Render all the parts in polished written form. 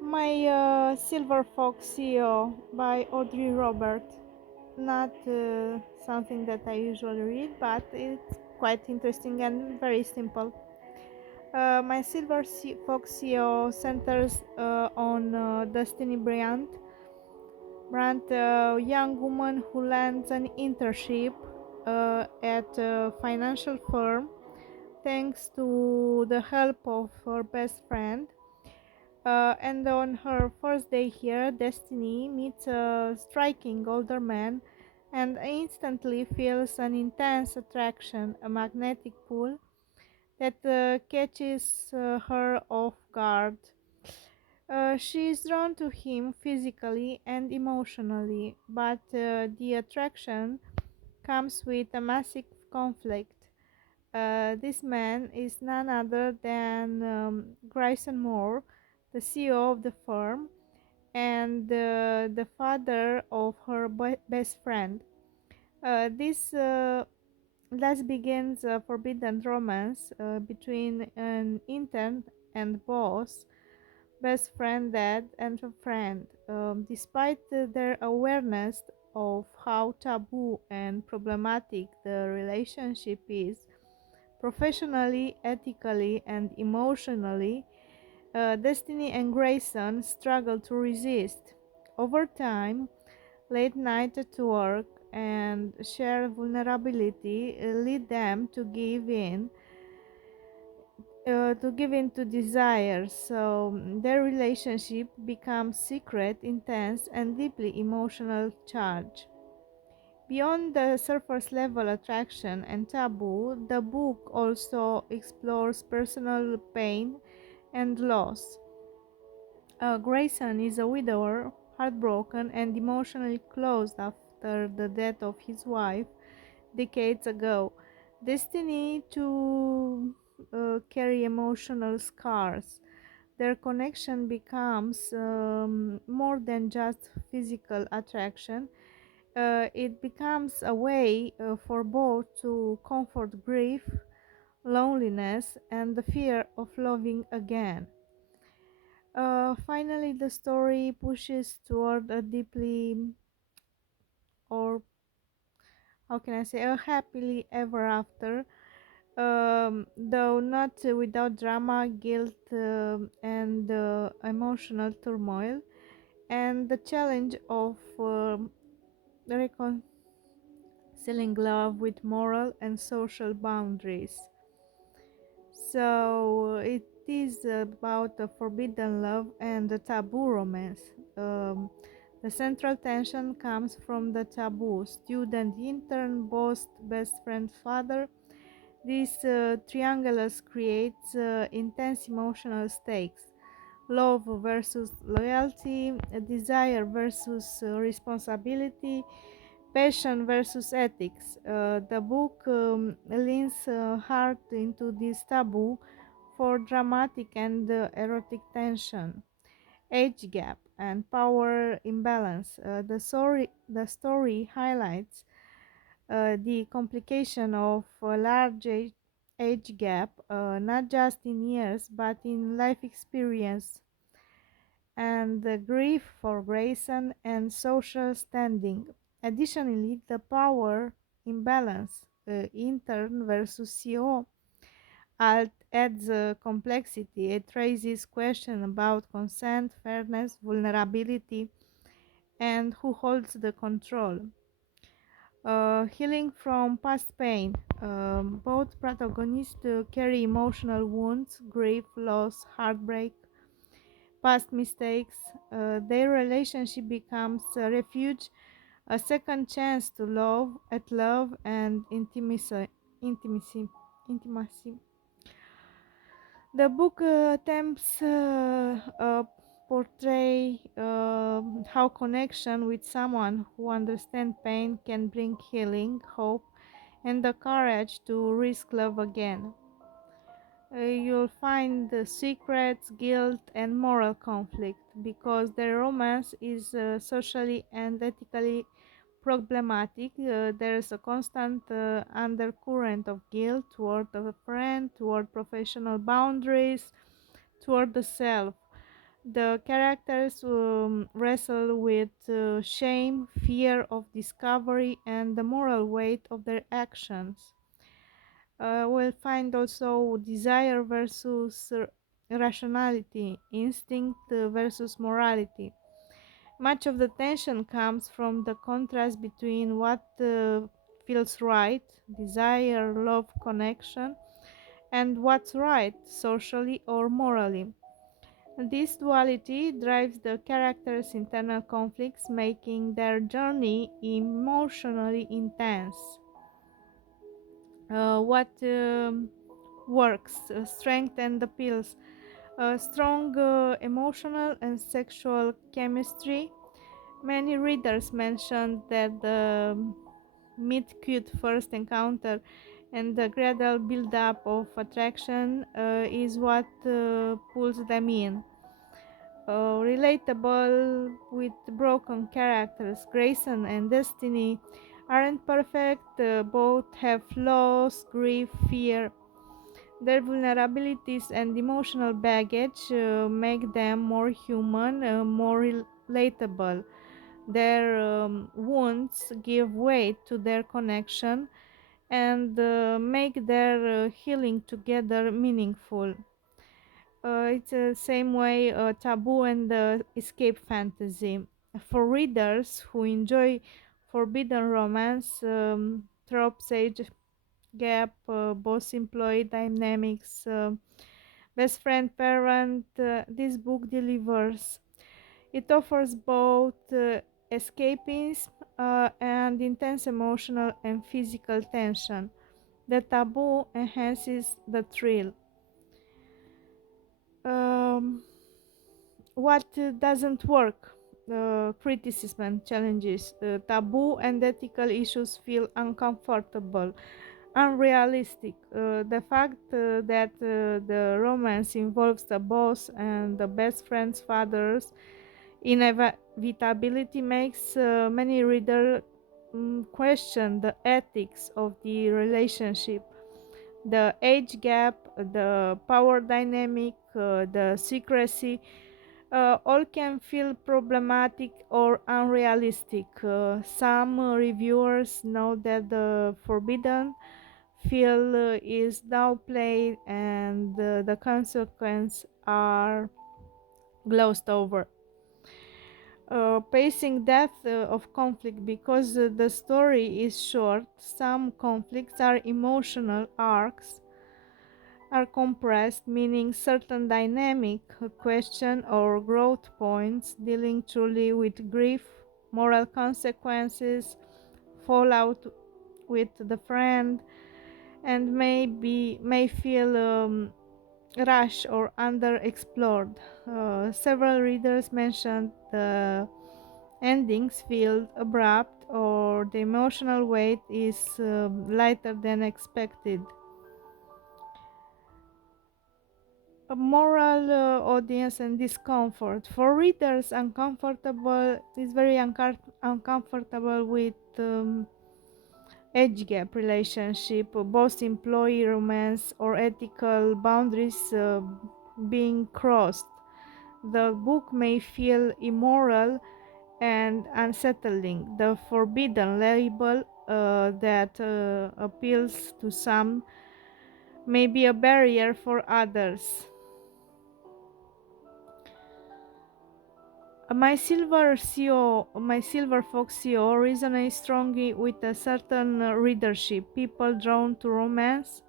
My Silver Fox CEO by Audrey Robert. Not something that I usually read, but it's quite interesting and very simple. My Fox CEO centers on Destiny Brandt, a young woman who lands an internship at a financial firm thanks to the help of her best friend. And on her first day here, Destiny meets a striking older man and instantly feels an intense attraction, a magnetic pull that catches her off guard. She is drawn to him physically and emotionally, but the attraction comes with a massive conflict. This man is none other than Grayson Moore, the CEO of the firm, and the father of her best friend. This thus begins a forbidden romance between an intern and boss, best friend, dad, and a friend. Despite their awareness of how taboo and problematic the relationship is, professionally, ethically, and emotionally, Destiny and Grayson struggle to resist. Over time, late night at work and shared vulnerability lead them to give in to desires. So their relationship becomes secret, intense, and deeply emotional charge. Beyond the surface level attraction and taboo, the book also explores personal pain and loss. Grayson is a widower, heartbroken and emotionally closed after the death of his wife decades ago. Destiny to carry emotional scars. Their connection becomes more than just physical attraction. It becomes a way for both to comfort grief, loneliness, and the fear of loving again. Finally, the story pushes toward a deeply, or how can I say, a happily ever after, though not without drama, guilt, and emotional turmoil, and the challenge of reconciling love with moral and social boundaries. So it is about a forbidden love and a taboo romance. The central tension comes from the taboo: student, intern, boss, best friend, father. This triangulus creates intense emotional stakes: love versus loyalty, desire versus responsibility, passion versus ethics. The book leans hard into this taboo for dramatic and erotic tension, age gap, and power imbalance. The story highlights the complication of a large age gap, not just in years but in life experience, and the grief for Grayson and social standing. Additionally, the power imbalance, intern versus CEO, adds complexity. It raises questions about consent, fairness, vulnerability, and who holds the control. Healing from past pain. Both protagonists carry emotional wounds, grief, loss, heartbreak, past mistakes. Their relationship becomes a refuge, a second chance to love and intimacy. Intimacy. The book attempts portray how connection with someone who understands pain can bring healing, hope, and the courage to risk love again. You'll find the secrets, guilt, and moral conflict because the romance is socially and ethically problematic. There's a constant undercurrent of guilt toward a friend, toward professional boundaries, toward the self. The characters wrestle with shame, fear of discovery, and the moral weight of their actions. We'll find also desire versus rationality, instinct versus morality. Much of the tension comes from the contrast between what feels right, desire, love, connection, and what's right, socially or morally. This duality drives the characters' internal conflicts, making their journey emotionally intense. What works, strength and appeals, strong emotional and sexual chemistry. Many readers mentioned that the meet cute first encounter and the gradual build up of attraction is what pulls them in. Relatable with broken characters, Grayson and Destiny aren't perfect, both have flaws, grief, fear. Their vulnerabilities and emotional baggage make them more human, more relatable. Their wounds give weight to their connection and make their healing together meaningful. It's the same way taboo and escape fantasy. For readers who enjoy forbidden romance, tropes, age gap, boss employee dynamics, best friend parent, this book delivers. It offers both escapism and intense emotional and physical tension. The taboo enhances the thrill. Um, what doesn't work? Criticism and challenges. Taboo and ethical issues feel uncomfortable, unrealistic. The fact that the romance involves the boss and the best friend's fathers inevitability makes many readers question the ethics of the relationship. The age gap, the power dynamic, the secrecy, all can feel problematic or unrealistic. Some reviewers note that the forbidden feel is downplayed and the consequences are glossed over. Pacing depth of conflict because the story is short. Some conflicts are emotional arcs are compressed, meaning certain dynamic question or growth points dealing truly with grief, moral consequences, fallout with the friend, and may feel rushed or underexplored. Several readers mentioned the endings feel abrupt or the emotional weight is lighter than expected. A moral audience and discomfort for readers uncomfortable is very uncomfortable with age gap relationship, both employee romance or ethical boundaries being crossed. The book may feel immoral and unsettling. The forbidden label that appeals to some may be a barrier for others. My Silver Fox CO resonates strongly with a certain readership, people drawn to romance,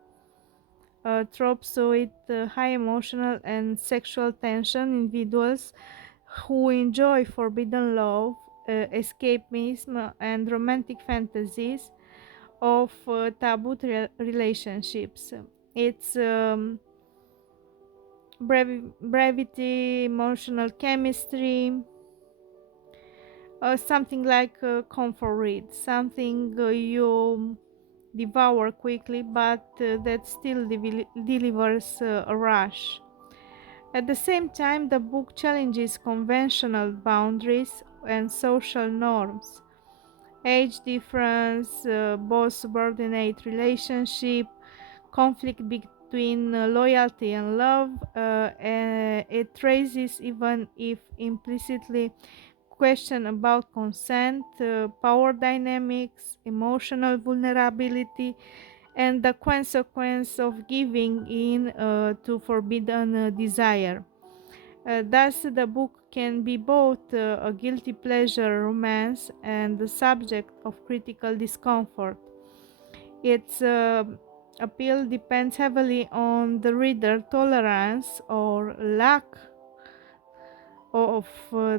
tropes with high emotional and sexual tension, individuals who enjoy forbidden love, escapism, and romantic fantasies of taboo relationships. It's brevity, emotional chemistry, something like a comfort read, something you devour quickly but that still delivers a rush. At the same time, the book challenges conventional boundaries and social norms. Age difference, both subordinate relationship, conflict between loyalty and love. It raises, even if implicitly, question about consent, power dynamics, emotional vulnerability, and the consequence of giving in to forbidden desire. Thus, the book can be both a guilty pleasure romance and the subject of critical discomfort. Its appeal depends heavily on the reader tolerance or lack of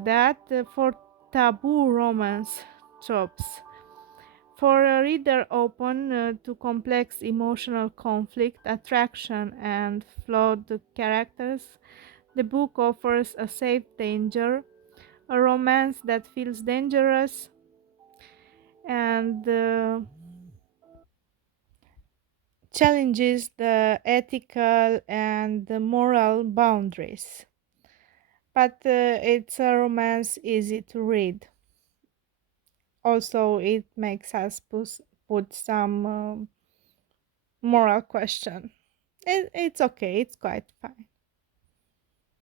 that for taboo romance tropes. For a reader open to complex emotional conflict, attraction, and flawed characters, the book offers a safe danger, a romance that feels dangerous and challenges the ethical and the moral boundaries. But it's a romance easy to read. Also, it makes us put some moral question. It's okay, it's quite fine.